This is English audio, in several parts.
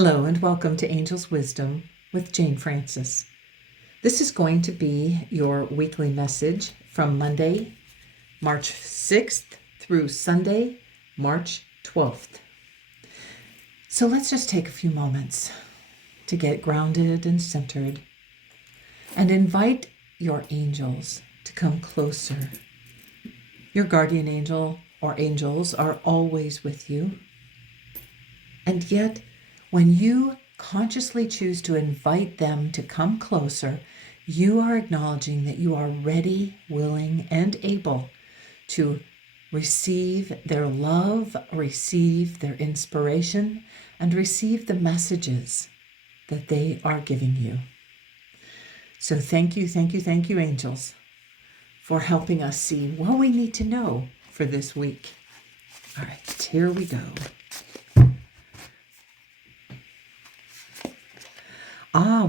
Hello and welcome to Angel's Wisdom with Jane Francis. This is going to be your weekly message from Monday, March 6th through Sunday, March 12th. So let's just take a few moments to get grounded and centered and invite your angels to come closer. Your guardian angel or angels are always with you. And yet, when you consciously choose to invite them to come closer, you are acknowledging that you are ready, willing, and able to receive their love, receive their inspiration, and receive the messages that they are giving you. So thank you, angels, for helping us see what we need to know for this week. All right, here we go.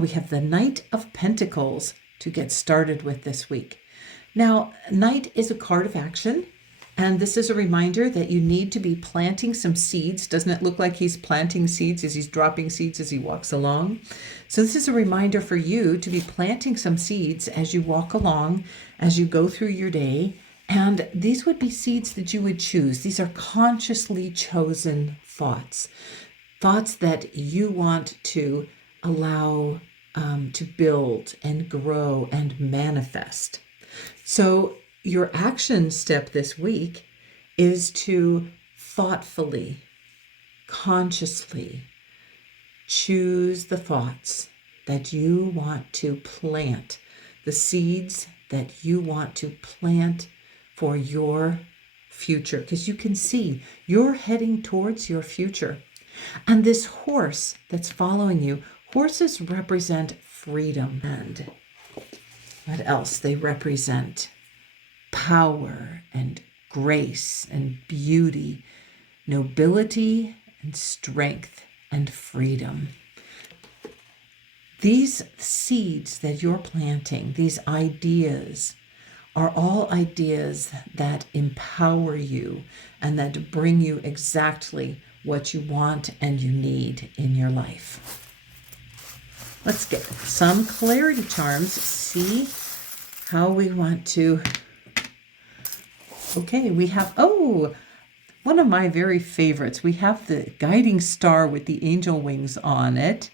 We have the Knight of Pentacles to get started with this week. Now, Knight is a card of action, and this is a reminder that you need to be planting some seeds. Doesn't it look like he's planting seeds as he's dropping seeds as he walks along? So this is a reminder for you to be planting some seeds as you walk along, as you go through your day. And these would be seeds that you would choose. These are consciously chosen thoughts that you want to allow to build and grow and manifest. So your action step this week is to thoughtfully, consciously choose the thoughts that you want to plant, the seeds that you want to plant for your future, because you can see you're heading towards your future. And this horse that's following you, horses represent freedom. And what else? They represent power and grace and beauty, nobility and strength and freedom. These seeds that you're planting, these ideas, are all ideas that empower you and that bring you exactly what you want and you need in your life. Let's get some clarity charms, see how we want to. Okay, we have, one of my very favorites. We have the guiding star with the angel wings on it.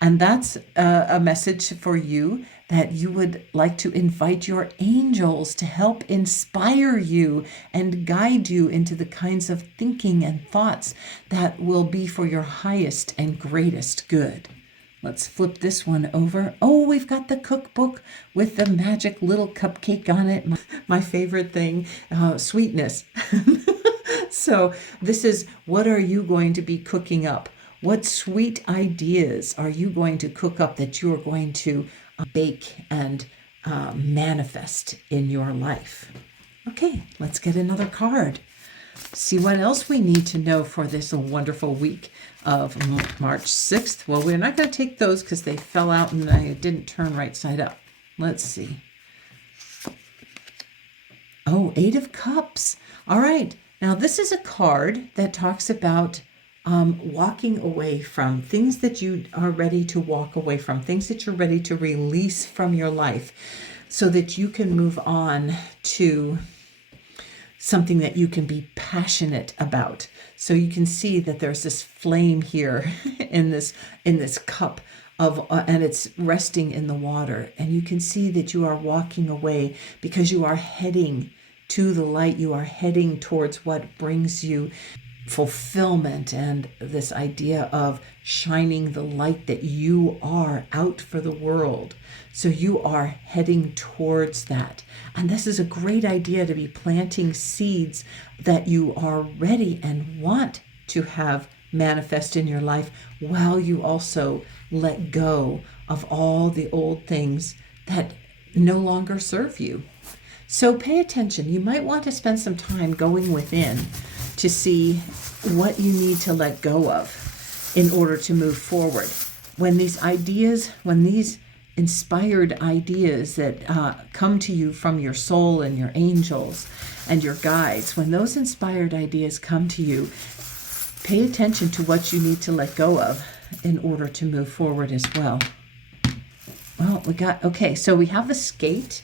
And that's a message for you that you would like to invite your angels to help inspire you and guide you into the kinds of thinking and thoughts that will be for your highest and greatest good. Let's flip this one over. Oh, we've got the cookbook with the magic little cupcake on it. My favorite thing, sweetness. So this is, what are you going to be cooking up? What sweet ideas are you going to cook up that you are going to bake and manifest in your life? Okay, let's get another card. See what else we need to know for this wonderful week of March 6th. Well, we're not going to take those because they fell out and I didn't turn right side up. Let's see. Oh, 8 of Cups. All right. Now, this is a card that talks about walking away from things that you are ready to walk away from, things that you're ready to release from your life so that you can move on to something that you can be passionate about. So you can see that there's this flame here in this cup of and it's resting in the water, and you can see that you are walking away because you are heading to the light. You are heading towards what brings you fulfillment and this idea of shining the light that you are out for the world. So you are heading towards that. And this is a great idea to be planting seeds that you are ready and want to have manifest in your life, while you also let go of all the old things that no longer serve you. So pay attention. You might want to spend some time going within to see what you need to let go of in order to move forward. When these inspired ideas that come to you from your soul and your angels and your guides, when those inspired ideas come to you, pay attention to what you need to let go of in order to move forward as well. Well, okay, so we have the skate,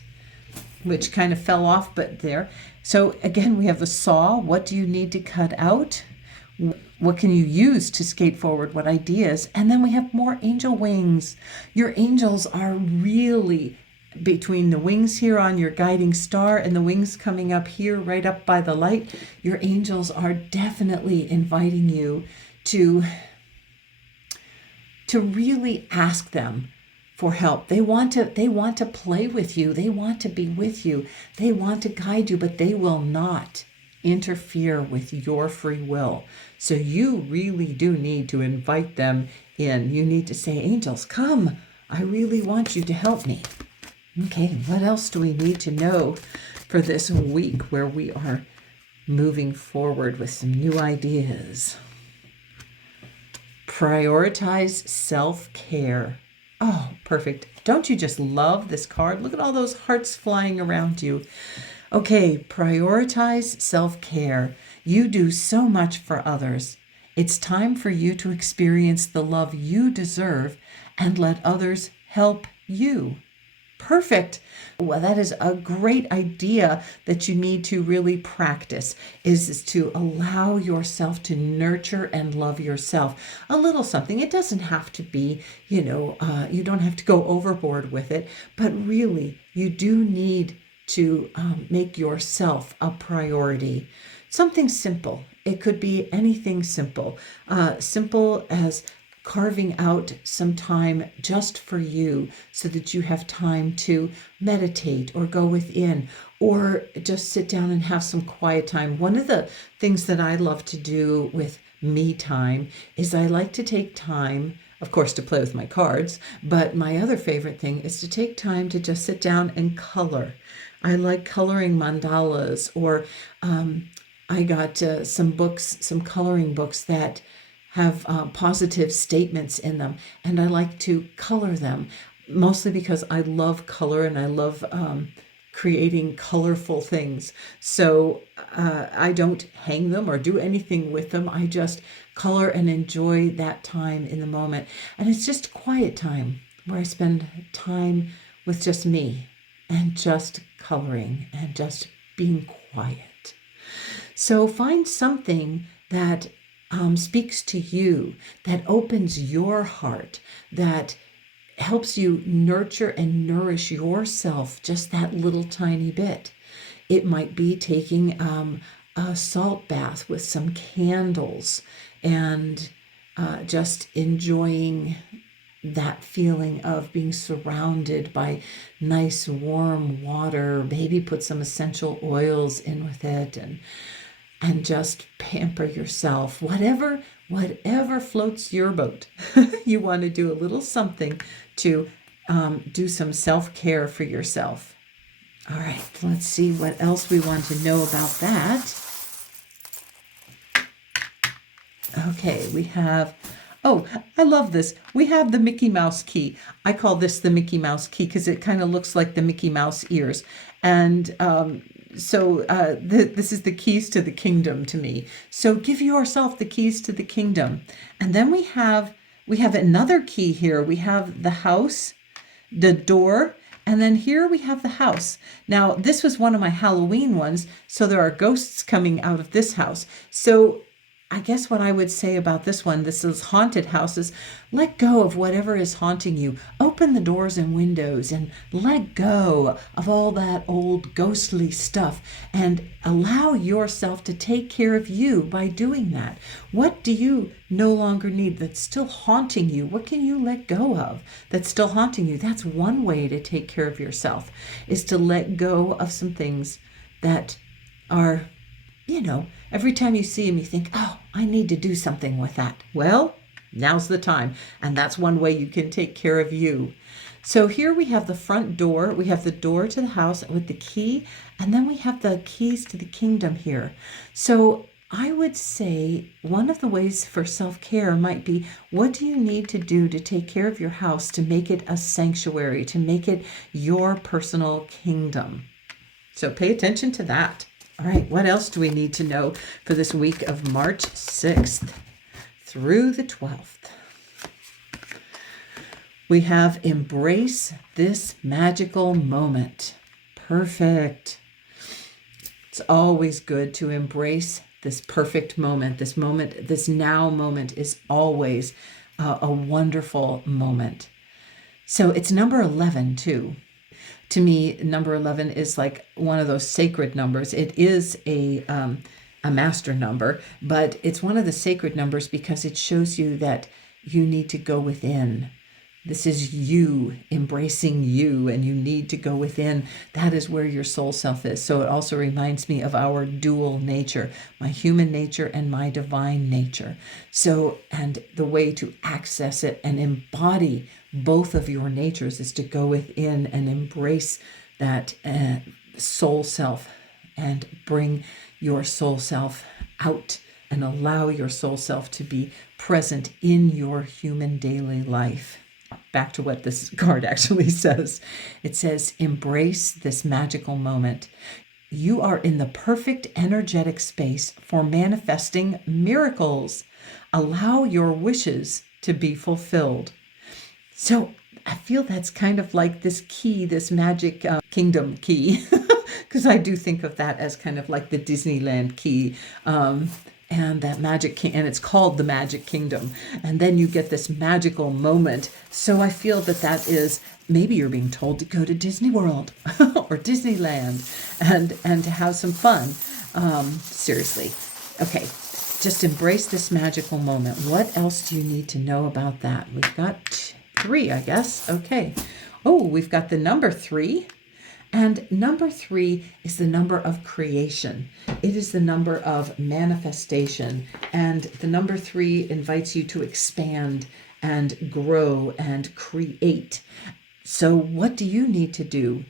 which kind of fell off, but there. So again, we have the saw. What do you need to cut out? What can you use to skate forward? What ideas? And then we have more angel wings. Your angels are really between the wings here on your guiding star and the wings coming up here right up by the light. Your angels are definitely inviting you to really ask them for help. They want to play with you. They want to be with you. They want to guide you, but they will not interfere with your free will. So you really do need to invite them in. You need to say, angels, come. I really want you to help me. Okay, what else do we need to know for this week where we are moving forward with some new ideas? Prioritize self-care. Oh, perfect. Don't you just love this card? Look at all those hearts flying around you. Okay, prioritize self-care. You do so much for others. It's time for you to experience the love you deserve and let others help you. Perfect. Well, that is a great idea that you need to really practice, is to allow yourself to nurture and love yourself. A little something. It doesn't have to be, you don't have to go overboard with it, but really you do need to make yourself a priority. Something simple. It could be anything simple. Simple as carving out some time just for you so that you have time to meditate or go within or just sit down and have some quiet time. One of the things that I love to do with me time is I like to take time, of course, to play with my cards, but my other favorite thing is to take time to just sit down and color. I like coloring mandalas, or I got some coloring books that have positive statements in them, and I like to color them, mostly because I love color and I love creating colorful things. So I don't hang them or do anything with them. I just color and enjoy that time in the moment. And it's just quiet time where I spend time with just me and just coloring and just being quiet. So find something that speaks to you, that opens your heart, that helps you nurture and nourish yourself just that little tiny bit. It might be taking a salt bath with some candles and just enjoying that feeling of being surrounded by nice warm water. Maybe put some essential oils in with it and just pamper yourself. Whatever floats your boat. You want to do a little something to do some self-care for yourself. All right, let's see what else we want to know about that. Okay, we have, oh, I love this. We have the Mickey Mouse key. I call this the Mickey Mouse key because it kind of looks like the Mickey Mouse ears. And so this is the keys to the kingdom to me. So give yourself the keys to the kingdom. And then we have another key here. We have the house, the door, and then here we have the house. Now, this was one of my Halloween ones, so there are ghosts coming out of this house. So I guess what I would say about this one, this is haunted houses, let go of whatever is haunting you. Open the doors and windows and let go of all that old ghostly stuff and allow yourself to take care of you by doing that. What do you no longer need that's still haunting you? What can you let go of that's still haunting you? That's one way to take care of yourself, is to let go of some things that are, every time you see them, you think, oh, I need to do something with that. Well, now's the time. And that's one way you can take care of you. So here we have the front door. We have the door to the house with the key. And then we have the keys to the kingdom here. So I would say one of the ways for self-care might be, what do you need to do to take care of your house, to make it a sanctuary, to make it your personal kingdom? So pay attention to that. All right, what else do we need to know for this week of March 6th through the 12th? We have embrace this magical moment. Perfect. It's always good to embrace this perfect moment. This now moment is always a wonderful moment. So it's number 11 too. To me, number 11 is like one of those sacred numbers. It is a master number, but it's one of the sacred numbers because it shows you that you need to go within. This is you embracing you, and you need to go within. That is where your soul self is. So it also reminds me of our dual nature, my human nature and my divine nature. So, and the way to access it and embody both of your natures is to go within and embrace that soul self and bring your soul self out and allow your soul self to be present in your human daily life. Back to what this card actually says. It says, embrace this magical moment. You are in the perfect energetic space for manifesting miracles. Allow your wishes to be fulfilled. So I feel that's kind of like this key, this magic kingdom key, because I do think of that as kind of like the Disneyland key. And that magic and it's called the Magic Kingdom. And then you get this magical moment. So I feel that is, maybe you're being told to go to Disney World or Disneyland and to have some fun. Seriously. Okay, just embrace this magical moment. What else do you need to know about that? We've got 3, I guess. Okay. Oh, we've got the number 3. And number 3 is the number of creation. It is the number of manifestation. And the number 3 invites you to expand and grow and create. So what do you need to do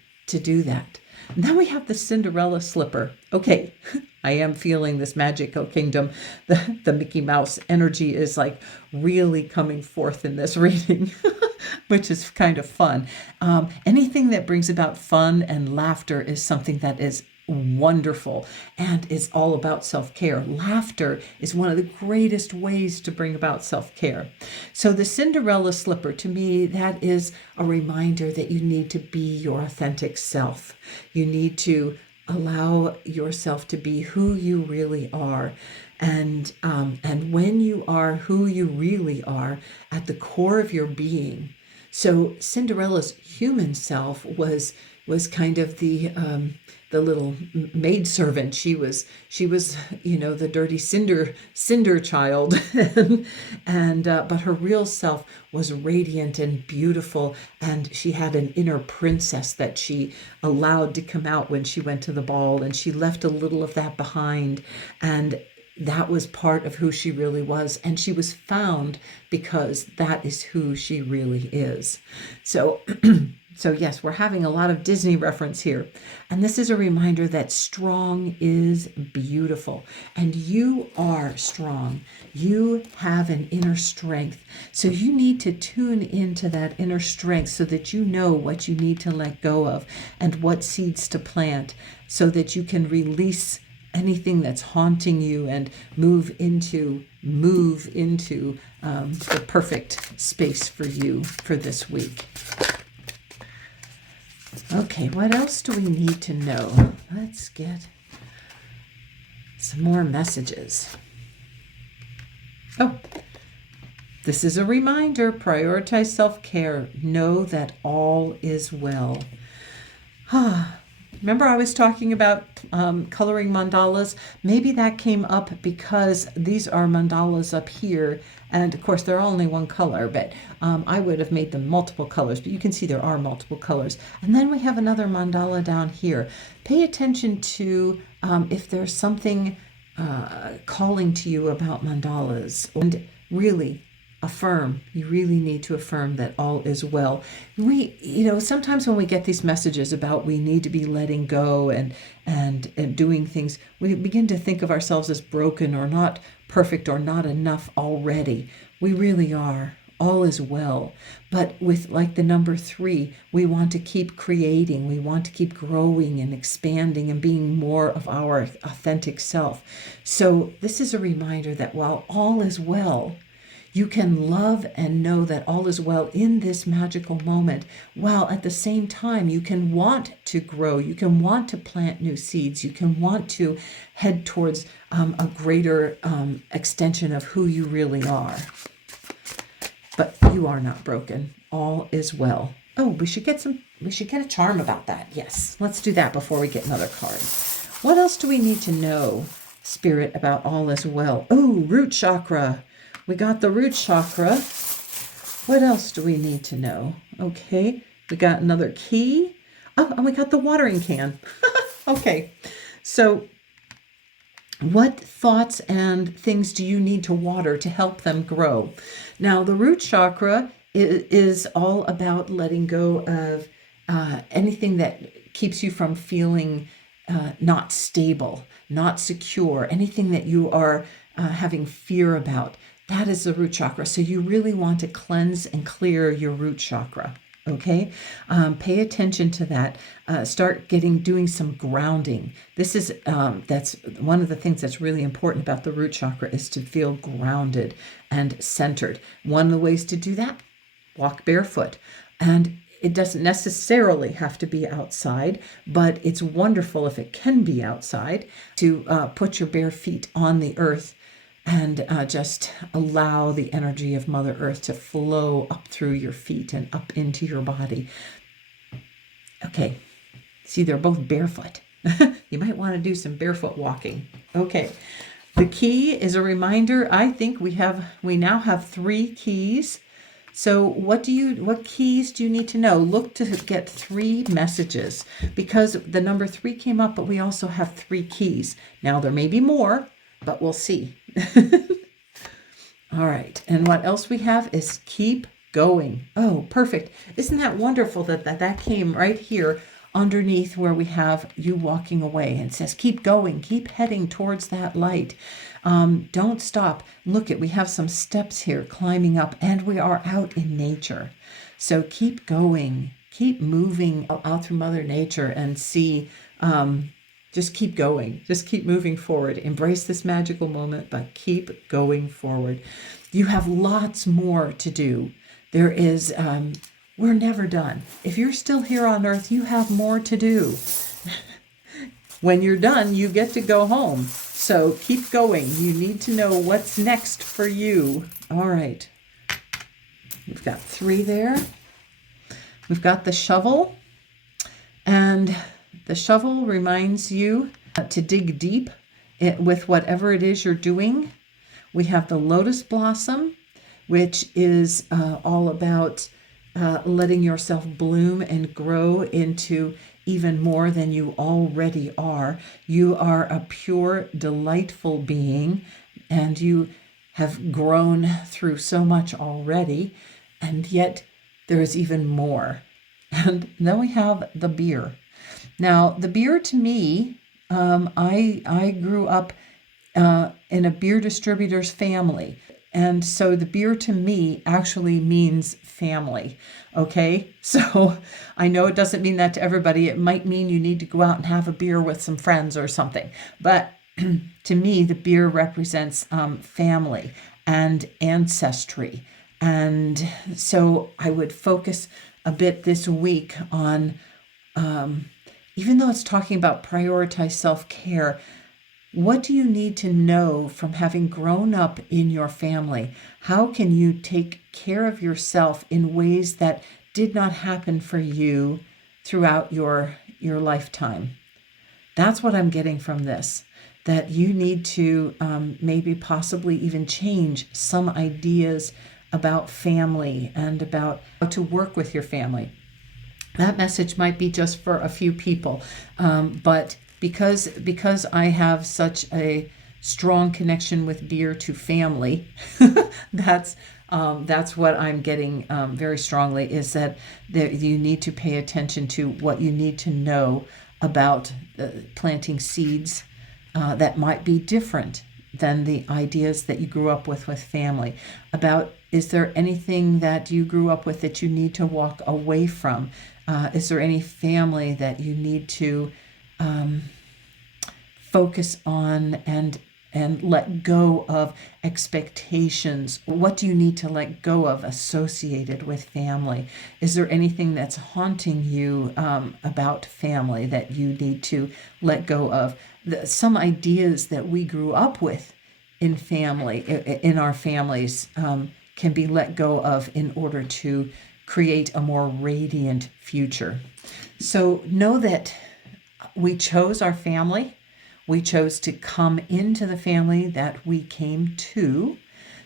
that? And then we have the Cinderella slipper. Okay, I am feeling this magical kingdom. The Mickey Mouse energy is like really coming forth in this reading. Which is kind of fun. Anything that brings about fun and laughter is something that is wonderful and is all about self-care. Laughter is one of the greatest ways to bring about self-care. So the Cinderella slipper, to me, that is a reminder that you need to be your authentic self. You need to allow yourself to be who you really are. And when you are who you really are at the core of your being. So Cinderella's human self was kind of the little maidservant. She was the dirty cinder child, but her real self was radiant and beautiful, and she had an inner princess that she allowed to come out when she went to the ball, and she left a little of that behind, and that was part of who she really was, and she was found because that is who she really is. So yes, we're having a lot of Disney reference here, and this is a reminder that strong is beautiful, and you are strong. You have an inner strength, so you need to tune into that inner strength so that you know what you need to let go of and what seeds to plant so that you can release anything that's haunting you and move into the perfect space for you for this week. Okay, what else do we need to know? Let's get some more messages. Oh, this is a reminder. Prioritize self-care. Know that all is well. Remember I was talking about coloring mandalas? Maybe that came up because these are mandalas up here. And of course, they're only one color, but I would have made them multiple colors. But you can see there are multiple colors. And then we have another mandala down here. Pay attention to if there's something calling to you about mandalas. And really, affirm. You really need to affirm that all is well. Sometimes when we get these messages about we need to be letting go and doing things, we begin to think of ourselves as broken or not perfect or not enough already. We really are. All is well. But with like the number 3, we want to keep creating. We want to keep growing and expanding and being more of our authentic self. So this is a reminder that while all is well, You can love and know that all is well in this magical moment, while at the same time you can want to grow, you can want to plant new seeds, you can want to head towards a greater extension of who you really are. But you are not broken. All is well. Oh, we should get a charm about that. Yes, let's do that before we get another card. What else do we need to know, Spirit, about all is well? Oh, root chakra. We got the root chakra. What else do we need to know? Okay, we got another key. Oh, and we got the watering can. Okay, so what thoughts and things do you need to water to help them grow? Now, the root chakra is all about letting go of anything that keeps you from feeling not stable, not secure, anything that you are having fear about. That is the root chakra. So you really want to cleanse and clear your root chakra. Okay, pay attention to that. Start doing some grounding. This is that's one of the things that's really important about the root chakra, is to feel grounded and centered. One of the ways to do that, walk barefoot. And it doesn't necessarily have to be outside, but it's wonderful if it can be outside, to put your bare feet on the earth and just allow the energy of Mother Earth to flow up through your feet and up into your body. Okay, see, they're both barefoot. You might want to do some barefoot walking. Okay, the key is a reminder. I think we now have 3 keys. So what keys do you need to know? Look to get 3 messages, because the number 3 came up, but we also have 3 keys. Now there may be more, but we'll see. All right. And what else we have is keep going. Oh, perfect. Isn't that wonderful that came right here underneath where we have you walking away, and says, keep going, keep heading towards that light. Don't stop. Look, we have some steps here climbing up, and we are out in nature. So keep going, keep moving out through Mother Nature, and see, just keep going. Just keep moving forward. Embrace this magical moment, but keep going forward. You have lots more to do. There is, we're never done. If you're still here on Earth, you have more to do. When you're done, you get to go home. So keep going. You need to know what's next for you. All right. We've got 3 there. We've got the shovel. And the shovel reminds you to dig deep with whatever it is you're doing. We have the lotus blossom, which is all about letting yourself bloom and grow into even more than you already are. You are a pure, delightful being, and you have grown through so much already, and yet there is even more. And then we have the beer. Now, the beer, to me, I grew up in a beer distributor's family. And so the beer to me actually means family. Okay, so I know it doesn't mean that to everybody. It might mean you need to go out and have a beer with some friends or something. But to me, the beer represents family and ancestry. And so I would focus a bit this week on, even though it's talking about prioritize self-care, what do you need to know from having grown up in your family? How can you take care of yourself in ways that did not happen for you throughout your lifetime? That's what I'm getting from this, that you need to maybe possibly even change some ideas about family and about how to work with your family. That message might be just for a few people, but because I have such a strong connection with beer to family, that's what I'm getting very strongly, is that you need to pay attention to what you need to know about planting seeds that might be different than the ideas that you grew up with family. About, is there anything that you grew up with that you need to walk away from? Is there any family that you need to focus on and and let go of expectations? What do you need to let go of associated with family? Is there anything that's haunting you about family that you need to let go of? Some ideas that we grew up with in family, in our families, can be let go of in order to create a more radiant future. So know that we chose our family. We chose to come into the family that we came to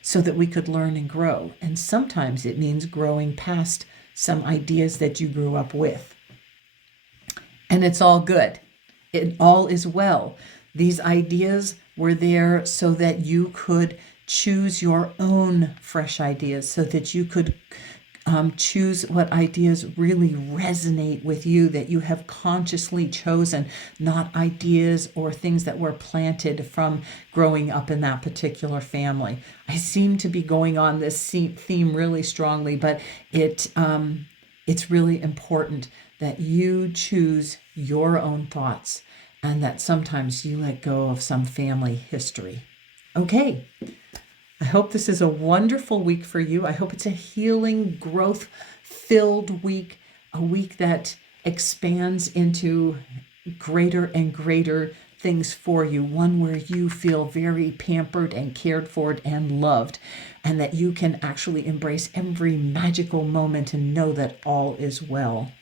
so that we could learn and grow. And sometimes it means growing past some ideas that you grew up with. And it's all good. It all is well. These ideas were there so that you could choose your own fresh ideas, so that you could choose what ideas really resonate with you, that you have consciously chosen, not ideas or things that were planted from growing up in that particular family. I seem to be going on this theme really strongly, but it's really important that you choose your own thoughts and that sometimes you let go of some family history. Okay. I hope this is a wonderful week for you. I hope it's a healing, growth-filled week, a week that expands into greater and greater things for you, one where you feel very pampered and cared for and loved, and that you can actually embrace every magical moment and know that all is well.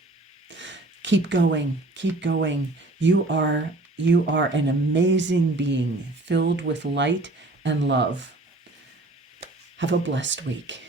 Keep going, keep going. You are an amazing being filled with light and love. Have a blessed week.